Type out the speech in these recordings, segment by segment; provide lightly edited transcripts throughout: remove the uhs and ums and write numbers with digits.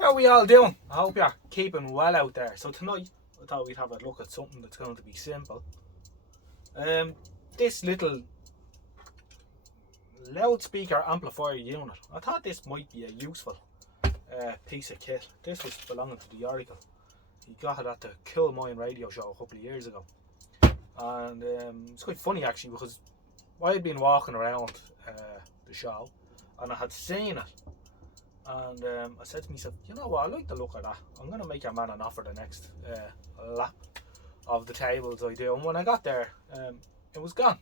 How are we all doing? I hope you're keeping well out there. So tonight, I thought we'd have a look at something that's going to be simple. This little loudspeaker amplifier unit. I thought this might be a useful piece of kit. This was belonging to the Oracle. He got it at the Cool Mine radio show a couple of years ago. And it's quite funny actually, because I had been walking around the show and I had seen it. And I said to myself, you know what, I like the look of that. I'm going to make a man an offer the next lap of the tables I do. And when I got there, it was gone.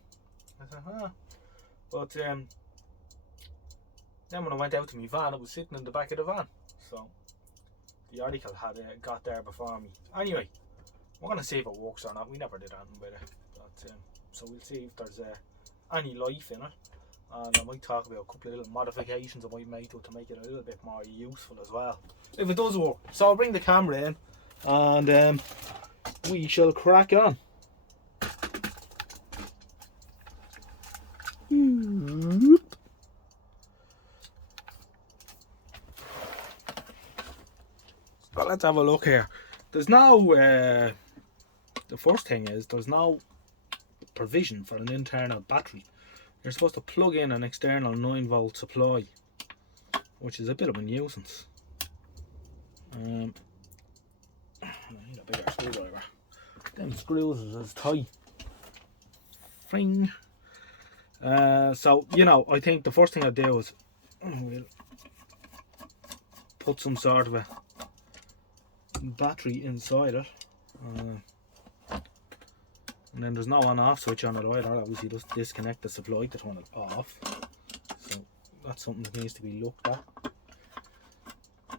I said, huh. But then when I went out to my van, it was sitting in the back of the van. So the article had got there before me. Anyway, we're going to see if it works or not. We never did anything with it. But, so we'll see if there's any life in it. And I might talk about a couple of little modifications I might make to it to make it a little bit more useful as well, if it does work. So I'll bring the camera in and we shall crack on. So let's have a look here. There's no the first thing is there's no provision for an internal battery. You're supposed to plug in an external 9-volt supply, which is a bit of a nuisance. I need a bigger screwdriver. Them screws is as tight. Fring. So, you know, I think the first thing I'd do is we'll put some sort of a battery inside it. And then there's no on-off switch on it either. Obviously just disconnect the supply to turn it off. So that's something that needs to be looked at.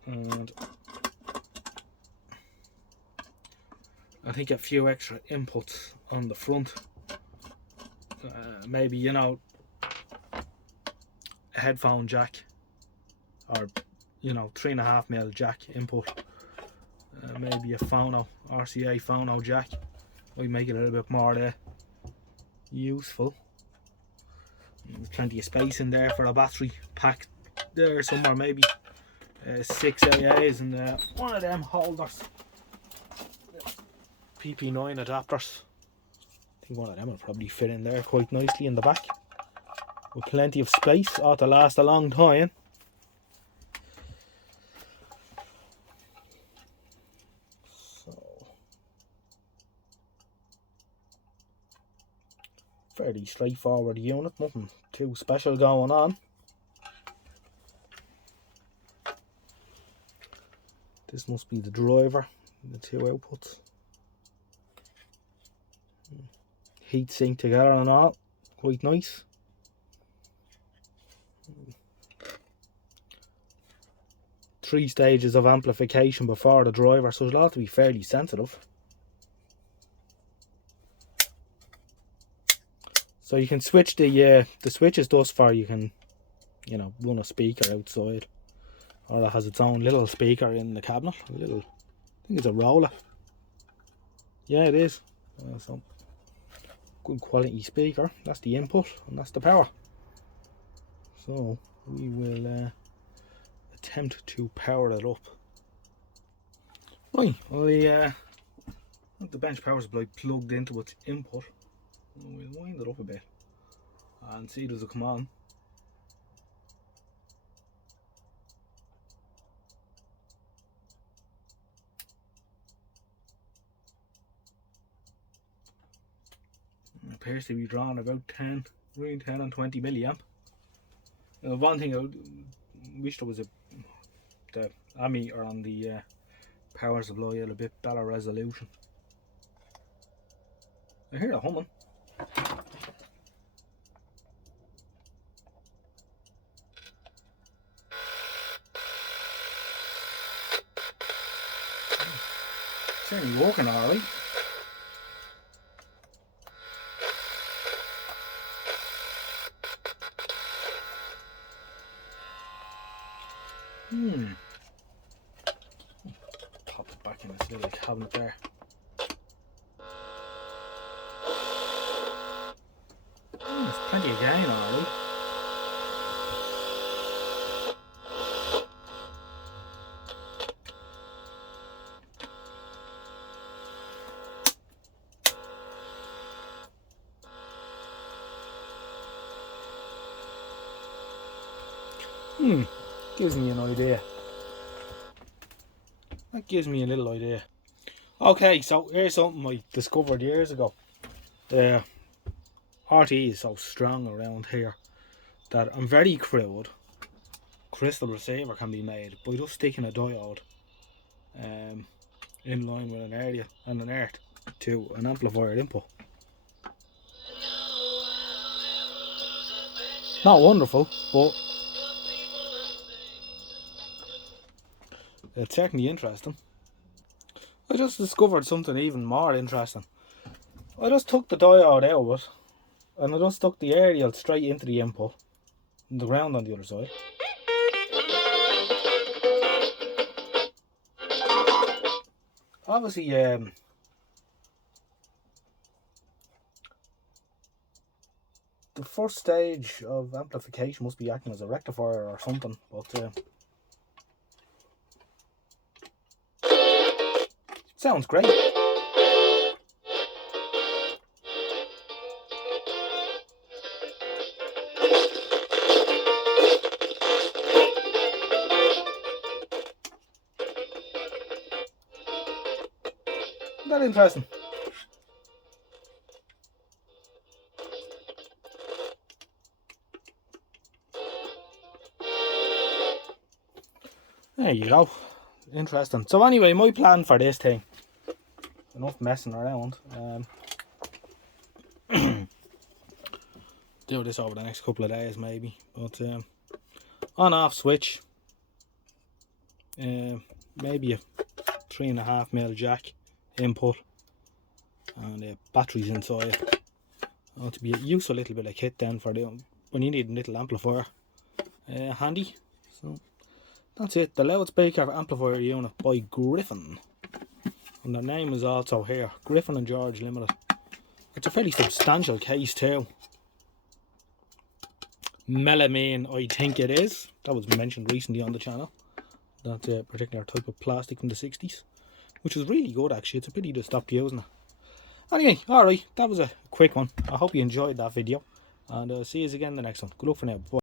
And I think a few extra inputs on the front. Maybe, you know, a headphone jack, or, you know, 3.5mm jack input. Maybe a phono, RCA phono jack. Might make it a little bit more useful. There's plenty of space in there for a battery pack there somewhere, maybe 6 AAs and one of them holders, PP9 adapters. I think one of them will probably fit in there quite nicely in the back, with plenty of space. Ought to last a long time. Fairly straightforward unit, nothing too special going on. This must be the driver, the two outputs. Heat sink together and all, quite nice. Three stages of amplification before the driver, so it'll have to be fairly sensitive. So you can switch the switches thus far. You can, you know, run a speaker outside, or it has its own little speaker in the cabinet. A little, I think it's a Roller. Yeah, it is. So good quality speaker. That's the input, and that's the power. So we will attempt to power it up. Right, well, the bench power supply plugged into its input. We'll wind it up a bit and see does it come on. It appears to be drawing about 10 and 20 milliamp. One thing I wish there was the ammeter on the power supply had a bit better resolution. I hear it humming. Certainly working alright. Pop it back in this little cabinet there. There's plenty of gain alright. Gives me an idea. That gives me a little idea. Okay, so here's something I discovered years ago. The RT is so strong around here that I'm very crude crystal receiver can be made by just sticking a diode in line with an area and an earth to an amplifier input. Not wonderful, but it's certainly interesting. I just discovered something even more interesting. I just took the diode out of it and I just stuck the aerial straight into the input and the ground on the other side. Obviously, the first stage of amplification must be acting as a rectifier or something, but sounds great. Isn't that interesting? There you go. Interesting. So anyway, my plan for this thing, enough messing around, do this over the next couple of days maybe, but on off switch, maybe a 3.5mm jack input and batteries inside. Ought to be use a little bit of kit then for the when you need a little amplifier handy. So that's it, the loudspeaker amplifier unit by Griffin, and the name is also here, Griffin and George Limited. It's a fairly substantial case too. Melamine, I think it is. That was mentioned recently on the channel. That particular type of plastic from the 60s, which is really good actually. It's a pity to stop using it. Anyway, alright, that was a quick one. I hope you enjoyed that video, and I'll see you again in the next one. Good luck for now. Bye.